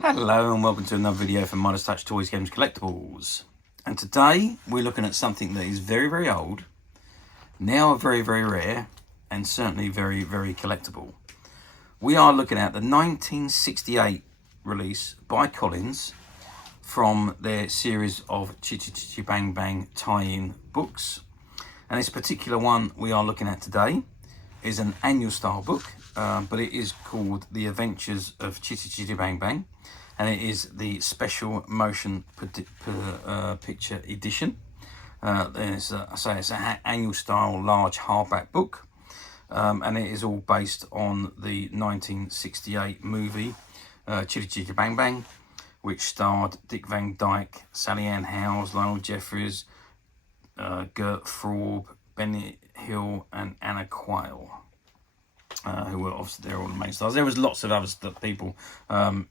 Hello and welcome to another video from Midas Touch Toys, Games, Collectibles. And today we're looking at something that is very, very old, now very, very rare, and certainly very, very collectible. We are looking at the 1968 release by Collins from their series of Chitty Chitty Bang Bang tie-in books. And this particular one we are looking at today is an annual style book, but it is called The Adventures of Chitty Chitty Bang Bang. And it is the special motion picture edition. It's an annual style large hardback book, and it is all based on the 1968 movie Chitty Chitty Bang Bang, which starred Dick Van Dyke, Sally Ann Howes, Lionel Jeffries, Gert Frobe, Hill and Anna Quayle. Who were obviously they're all the main stars. There was lots of other people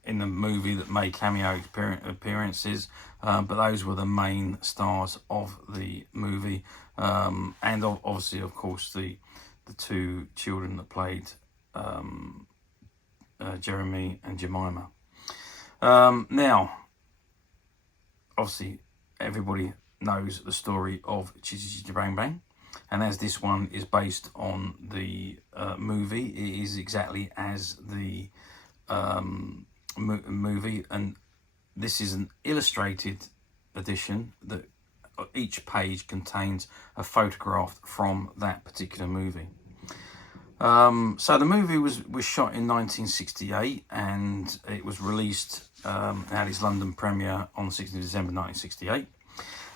in the movie that made cameo appearances, but those were the main stars of the movie, and obviously, of course, the two children that played Jeremy and Jemima. Now, obviously, everybody knows the story of Chitty Chitty Bang Bang. And as this one is based on the movie, it is exactly as the movie. And this is an illustrated edition that each page contains a photograph from that particular movie. So the movie was shot in 1968 and it was released, had its London premiere on 16th of December 1968.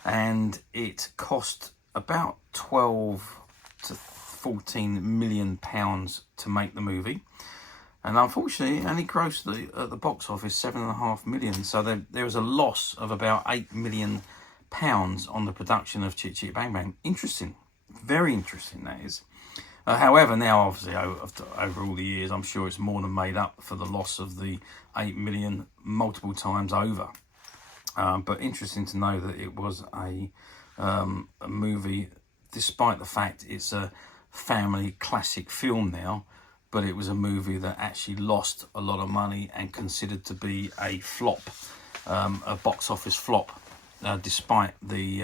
And it cost about 12 to 14 million pounds to make the movie, and unfortunately it only grossed at the box office 7.5 million. So there was a loss of about 8 million pounds on the production of Chitty Chitty Bang Bang. Interesting, very interesting that is. However, now obviously over all the years, I'm sure it's more than made up for the loss of the 8 million multiple times over. But interesting to know that it was a movie, despite the fact it's a family classic film now, but it was a movie that actually lost a lot of money and considered to be a flop, a box office flop, despite the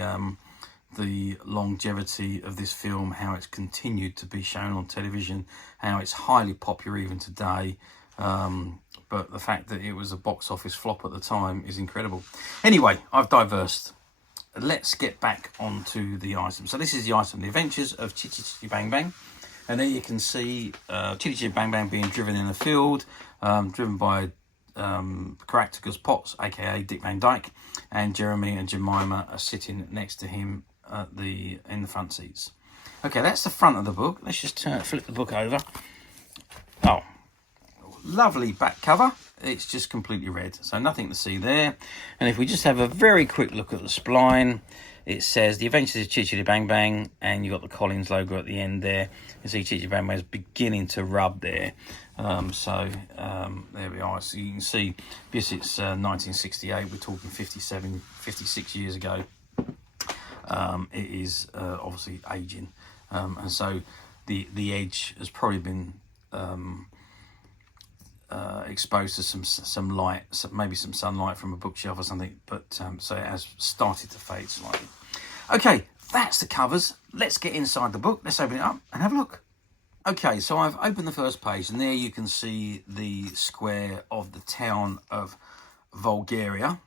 longevity of this film, how it's continued to be shown on television, how it's highly popular even today. But the fact that it was a box office flop at the time is incredible. Anyway, I've diversed. Let's get back onto the item. So this is the item, The Adventures of Chitty Chitty Bang Bang. And there you can see Chitty Chitty Bang Bang being driven in a field, driven by Caractacus Potts, aka Dick Van Dyke, and Jeremy and Jemima are sitting next to him in the front seats. Okay, that's the front of the book. Let's just flip the book over. Oh, lovely back cover. It's just completely red, so nothing to see there. And if we just have a very quick look at the spline, it says The Adventures of Chitty Chitty Bang Bang, and you've got the Collins logo at the end there. You see Chitty Chitty Bang Bang is beginning to rub there. There we are. So you can see, because it's 1968, we're talking 56 years ago. It is obviously aging, and so the edge has probably been exposed to some light, maybe some sunlight from a bookshelf or something, but so it has started to fade slightly. Okay, that's the covers. Let's get inside the book. Let's open it up and have a look. Okay, so I've opened the first page, and there you can see the square of the town of Bulgaria,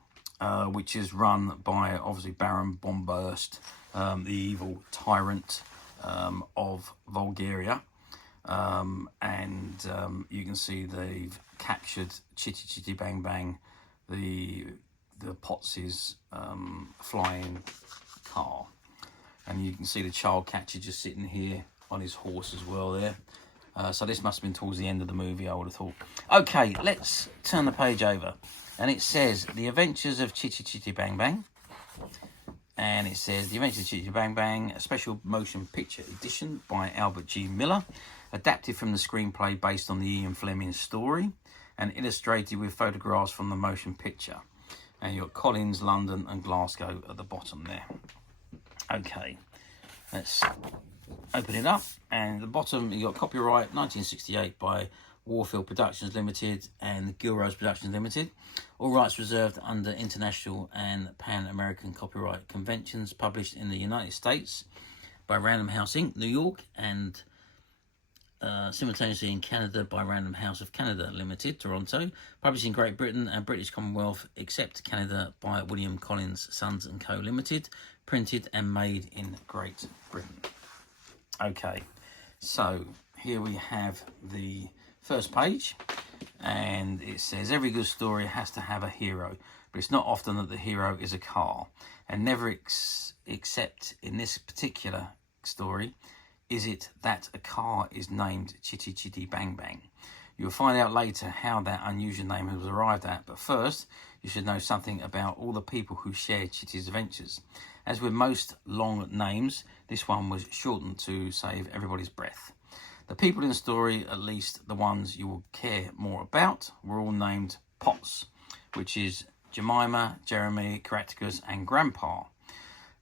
which is run by obviously Baron Bombast, the evil tyrant of Bulgaria. You can see they've captured Chitty Chitty Bang Bang, the Potts' flying car, and you can see the child catcher just sitting here on his horse as well there. So this must have been towards the end of the movie, I would have thought. Okay, let's turn the page over, and it says The Adventures of Chitty Chitty Bang Bang. And it says The Adventures of Chitty Chitty Bang Bang, a special motion picture edition by Albert G. Miller, adapted from the screenplay based on the Ian Fleming story, and illustrated with photographs from the motion picture. And you've got Collins, London and Glasgow at the bottom there. Okay, let's open it up, and at the bottom you've got copyright 1968 by Warfield Productions Limited and Gilrose Productions Limited. All rights reserved under international and pan-American copyright conventions. Published in the United States by Random House Inc., New York, and simultaneously in Canada by Random House of Canada Limited, Toronto. Published in Great Britain and British Commonwealth, except Canada, by William Collins Sons and Co. Limited. Printed and made in Great Britain. Okay, so here we have the first page, and it says every good story has to have a hero, but it's not often that the hero is a car, and never except in this particular story is it that a car is named Chitty Chitty Bang Bang. You'll find out later how that unusual name was arrived at, but first you should know something about all the people who share Chitty's adventures. As with most long names, this one was shortened to save everybody's breath. The people in the story, at least the ones you will care more about, were all named Potts, which is Jemima, Jeremy, Caractacus and Grandpa.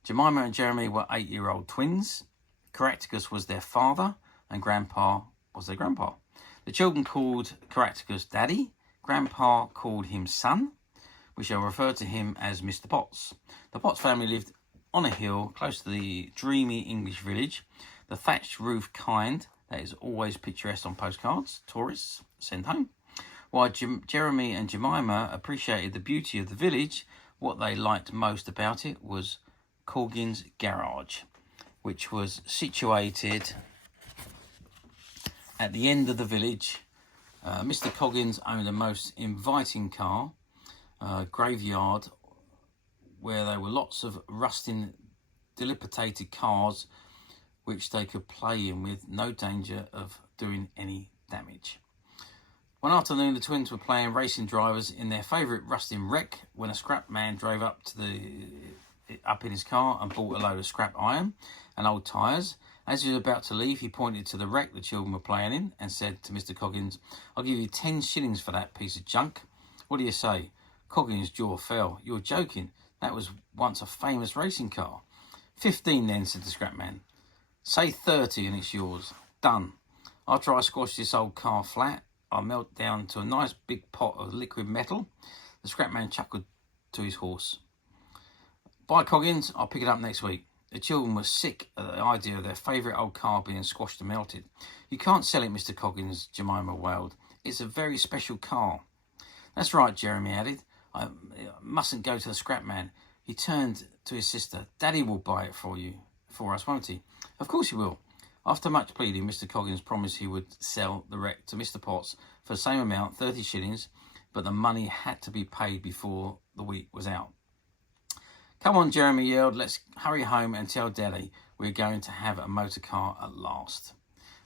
Jemima and Jeremy were 8-year-old twins. Caractacus was their father and Grandpa was their grandpa. The children called Caractacus Daddy. Grandpa called him Son. We shall refer to him as Mr. Potts. The Potts family lived on a hill close to the dreamy English village, the thatched roof kind that is always picturesque on postcards tourists send home. While Jeremy and Jemima appreciated the beauty of the village, what they liked most about it was Corgin's garage, which was situated at the end of the village. Mr. Coggins owned a most inviting car graveyard where there were lots of rusting, dilapidated cars which they could play in with no danger of doing any damage. One afternoon, the twins were playing racing drivers in their favourite rusting wreck when a scrap man drove up in his car and bought a load of scrap iron and old tyres. As he was about to leave, he pointed to the wreck the children were playing in and said to Mr. Coggins, "I'll give you 10 shillings for that piece of junk. What do you say?" Coggins' jaw fell. "You're joking. That was once a famous racing car." 15 then, said the scrap man. "Say 30 and it's yours." "Done. After I squash this old car flat, I'll melt down to a nice big pot of liquid metal." The scrap man chuckled to his horse. "Bye, Coggins. I'll pick it up next week." The children were sick at the idea of their favourite old car being squashed and melted. "You can't sell it, Mr. Coggins," Jemima wailed. "It's a very special car." "That's right," Jeremy added. "I mustn't go to the scrap man." He turned to his sister. "Daddy will buy it for us, won't he?" "Of course he will." After much pleading, Mr. Coggins promised he would sell the wreck to Mr. Potts for the same amount, 30 shillings, but the money had to be paid before the week was out. "Come on," Jeremy yelled, "let's hurry home and tell Daddy we're going to have a motor car at last."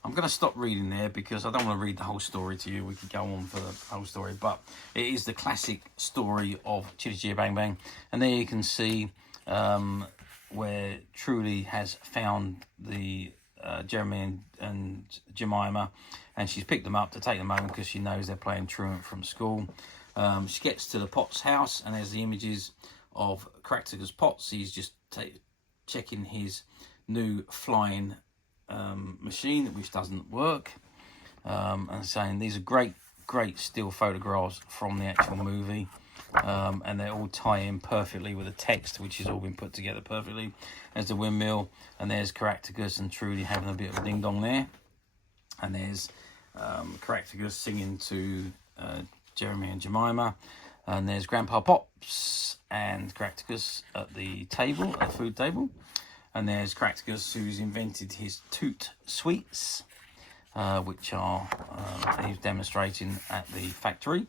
I'm going to stop reading there because I don't want to read the whole story to you. We could go on for the whole story, but it is the classic story of Chitty Chitty Bang Bang. And there you can see where Trudy has found the Jeremy and Jemima, and she's picked them up to take them home because she knows they're playing truant from school. She gets to the Potts house, and there's the images of Caractacus Potts. He's just checking his new flying machine, which doesn't work, and saying these are great still photographs from the actual movie, and they all tie in perfectly with the text, which has all been put together perfectly. There's the windmill, and there's Caractacus and Trudy having a bit of a ding dong there, and there's Caractacus singing to Jeremy and Jemima, and there's Grandpa Potts and Caractacus at the table, at the food table. And there's Caractacus, who's invented his toot sweets, which are he's demonstrating at the factory,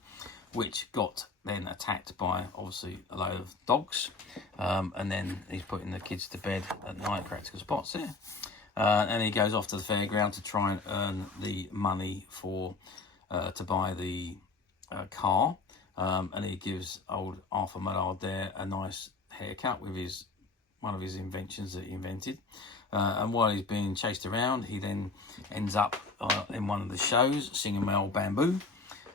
which got then attacked by obviously a load of dogs, and then he's putting the kids to bed at night. Caractacus Potts there, and he goes off to the fairground to try and earn the money for to buy the car, and he gives old Arthur Mullard there a nice haircut with his one of his inventions that he invented, and while he's being chased around, he then ends up in one of the shows singing "My Old Bamboo,"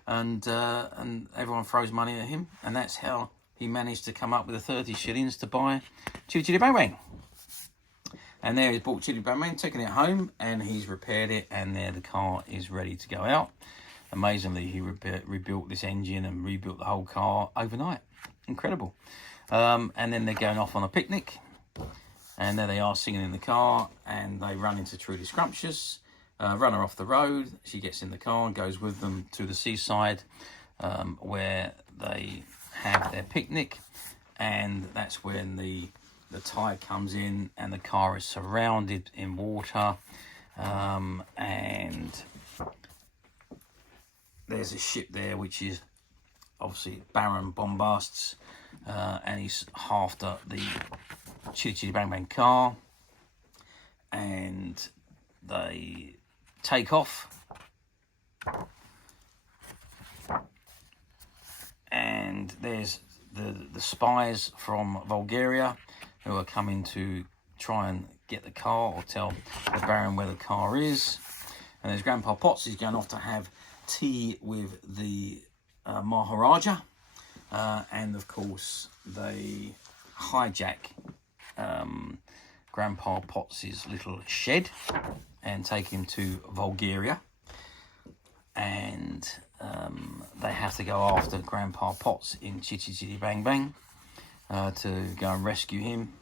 and everyone throws money at him, and that's how he managed to come up with the 30 shillings to buy Chitty Chitty Bang Bang. And there he's bought Chitty Bang Bang, taken it home, and he's repaired it, and there the car is ready to go out. amazingly, he rebuilt this engine and rebuilt the whole car overnight. Incredible. And then they're going off on a picnic, and there they are singing in the car, and they run into Trudy Scrumptious, run her off the road. She gets in the car and goes with them to the seaside, where they have their picnic, and that's when the tide comes in and the car is surrounded in water, and there's a ship there which is obviously Baron Bombast's, and he's after the Chitty Chitty Bang Bang car, and they take off, and there's the spies from Bulgaria who are coming to try and get the car or tell the Baron where the car is. And there's Grandpa Potts. He's going off to have tea with the Maharaja, and of course they hijack Grandpa Potts' little shed and take him to Bulgaria, and they have to go after Grandpa Potts in Chitty Chitty Bang Bang to go and rescue him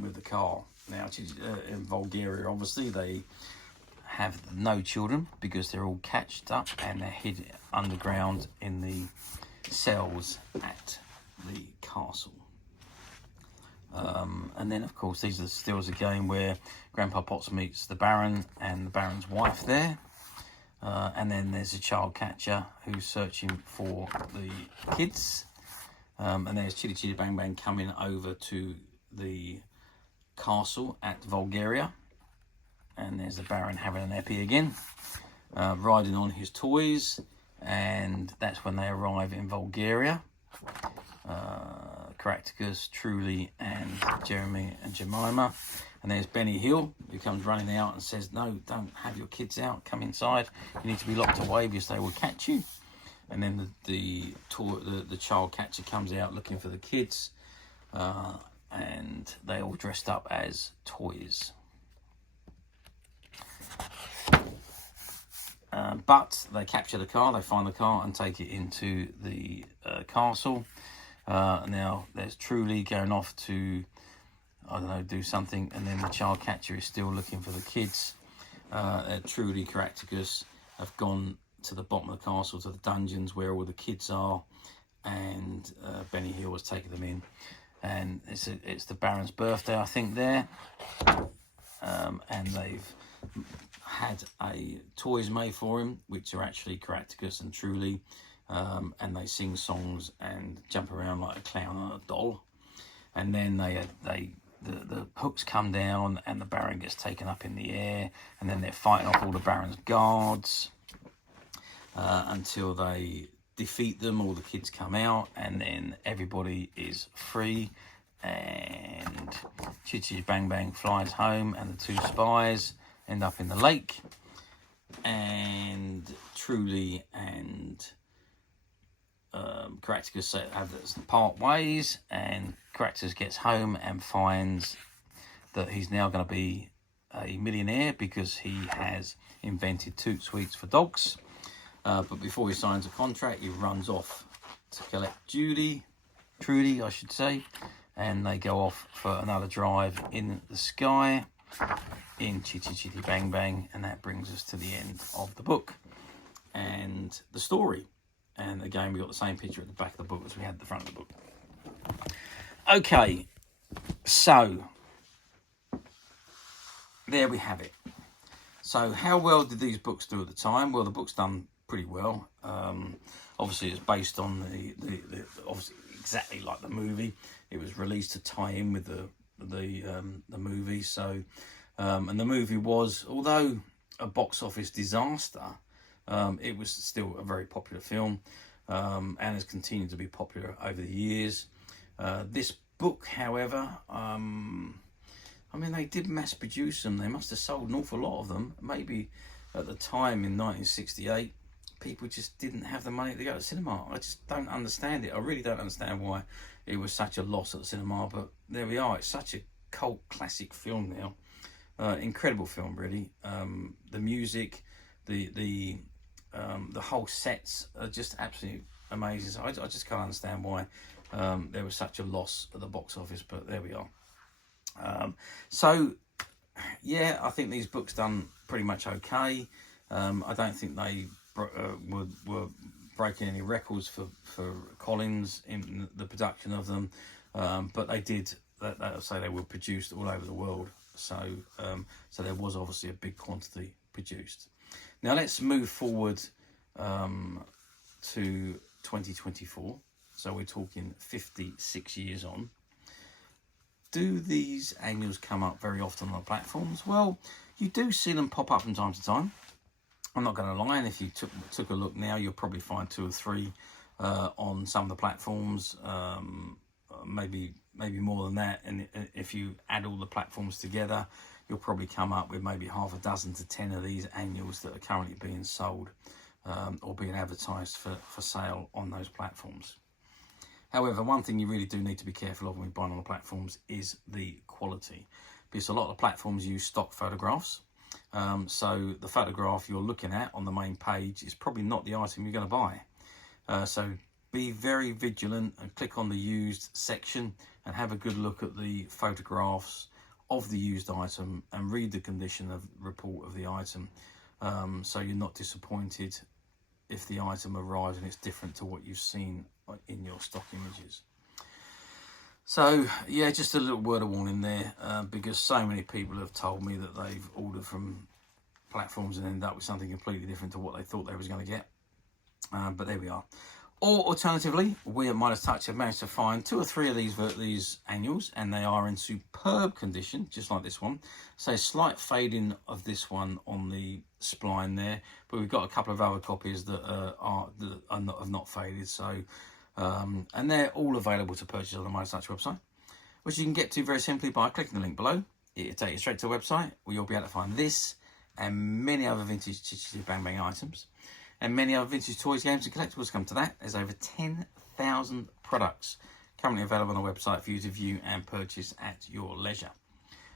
with the car. Now, in Bulgaria, obviously, they have no children because they're all catched up and they're hid underground in the cells at the castle. And then, of course, these are still a game where Grandpa Potts meets the Baron and the Baron's wife there. And then there's a child catcher who's searching for the kids. And there's Chitty Chitty Bang Bang coming over to the castle at Bulgaria. And there's the Baron having an epi again, riding on his toys. And that's when they arrive in Bulgaria. Caractacus, Truly, and Jeremy and Jemima. And there's Benny Hill, who comes running out and says, "No, don't have your kids out. Come inside. You need to be locked away because they will catch you." And then the child catcher comes out looking for the kids, and they all dressed up as toys. But they capture the car. They find the car and take it into the castle. Now there's Truly going off to, I don't know, do something, and then the child catcher is still looking for the kids. Truly, Caractacus have gone to the bottom of the castle, to the dungeons where all the kids are, and Benny Hill has taken them in. And it's the Baron's birthday, I think, there. And they've had toys made for him, which are actually Caractacus and Truly. And they sing songs and jump around like a clown on a doll. And then the hooks come down and the Baron gets taken up in the air, and then they're fighting off all the Baron's guards until they defeat them. All the kids come out, and then everybody is free, and Chitty Chitty Bang Bang flies home, and the two spies end up in the lake, and Truly and Caractacus have to part ways, and Caractacus gets home and finds that he's now going to be a millionaire because he has invented toot sweets for dogs. But before he signs a contract, he runs off to collect Trudy, I should say, and they go off for another drive in the sky in Chitty Chitty Bang Bang, and that brings us to the end of the book and the story. And again, we got the same picture at the back of the book as we had at the front of the book. Okay, so there we have it. So how well did these books do at the time? Well, the book's done pretty well. Obviously, it's based on the obviously exactly like the movie. It was released to tie in with the movie. So, and the movie was, although a box office disaster, it was still a very popular film, and has continued to be popular over the years. This book, however, I mean, they did mass produce them. They must have sold an awful lot of them. Maybe at the time in 1968, people just didn't have the money to go to the cinema. I just don't understand it. I really don't understand why it was such a loss at the cinema, but there we are. It's such a cult classic film now. Incredible film, really. The music, the the whole sets are just absolutely amazing. So I just can't understand why there was such a loss at the box office, but there we are. So yeah, I think these books done pretty much okay. I don't think they were breaking any records for Collins in the production of them, but they did. Say they were produced all over the world, so so there was obviously a big quantity produced. Now let's move forward to 2024. So we're talking 56 years on. Do these annuals come up very often on the platforms? Well, you do see them pop up from time to time. I'm not going to lie, and if you took a look now, you'll probably find 2 or 3 on some of the platforms, maybe more than that. And if you add all the platforms together, you'll probably come up with maybe half a dozen to 10 of these annuals that are currently being sold or being advertised for sale on those platforms. However, one thing you really do need to be careful of when you're buying on the platforms is the quality, because a lot of platforms use stock photographs. So the photograph you're looking at on the main page is probably not the item you're going to buy. So be very vigilant and click on the used section and have a good look at the photographs of the used item and read the condition of report of the item, so you're not disappointed if the item arrives and it's different to what you've seen in your stock images. So yeah, just a little word of warning there, because so many people have told me that they've ordered from platforms and ended up with something completely different to what they thought they was going to get. But there we are. Or alternatively, we at Midas Touch have managed to find 2 or 3 of these annuals, and they are in superb condition, just like this one. So slight fading of this one on the spline there, but we've got a couple of other copies that have not faded. So and they're all available to purchase on the Midas Touch website, which you can get to very simply by clicking the link below. It'll take you straight to the website, where you'll be able to find this and many other vintage Chitty Chitty Bang Bang items. And many other vintage toys, games and collectibles come to that. There's over 10,000 products currently available on the website for you to view and purchase at your leisure.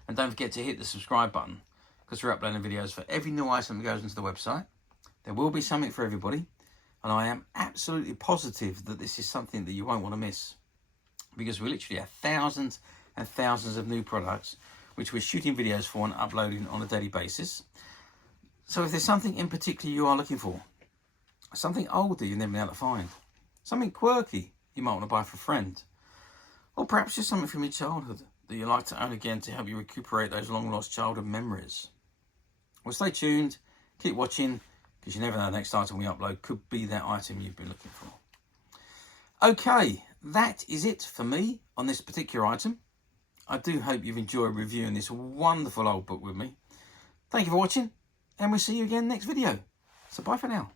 And don't forget to hit the subscribe button, because we're uploading videos for every new item that goes into the website. There will be something for everybody, and I am absolutely positive that this is something that you won't want to miss, because we literally have thousands and thousands of new products which we're shooting videos for and uploading on a daily basis. So if there's something in particular you are looking for, something older you've never been able to find, something quirky you might want to buy for a friend, or perhaps just something from your childhood that you like to own again to help you recuperate those long lost childhood memories. Well, stay tuned, keep watching, because you never know, the next item we upload could be that item you've been looking for. Okay, that is it for me on this particular item. I do hope you've enjoyed reviewing this wonderful old book with me. Thank you for watching, and we'll see you again next video. So bye for now.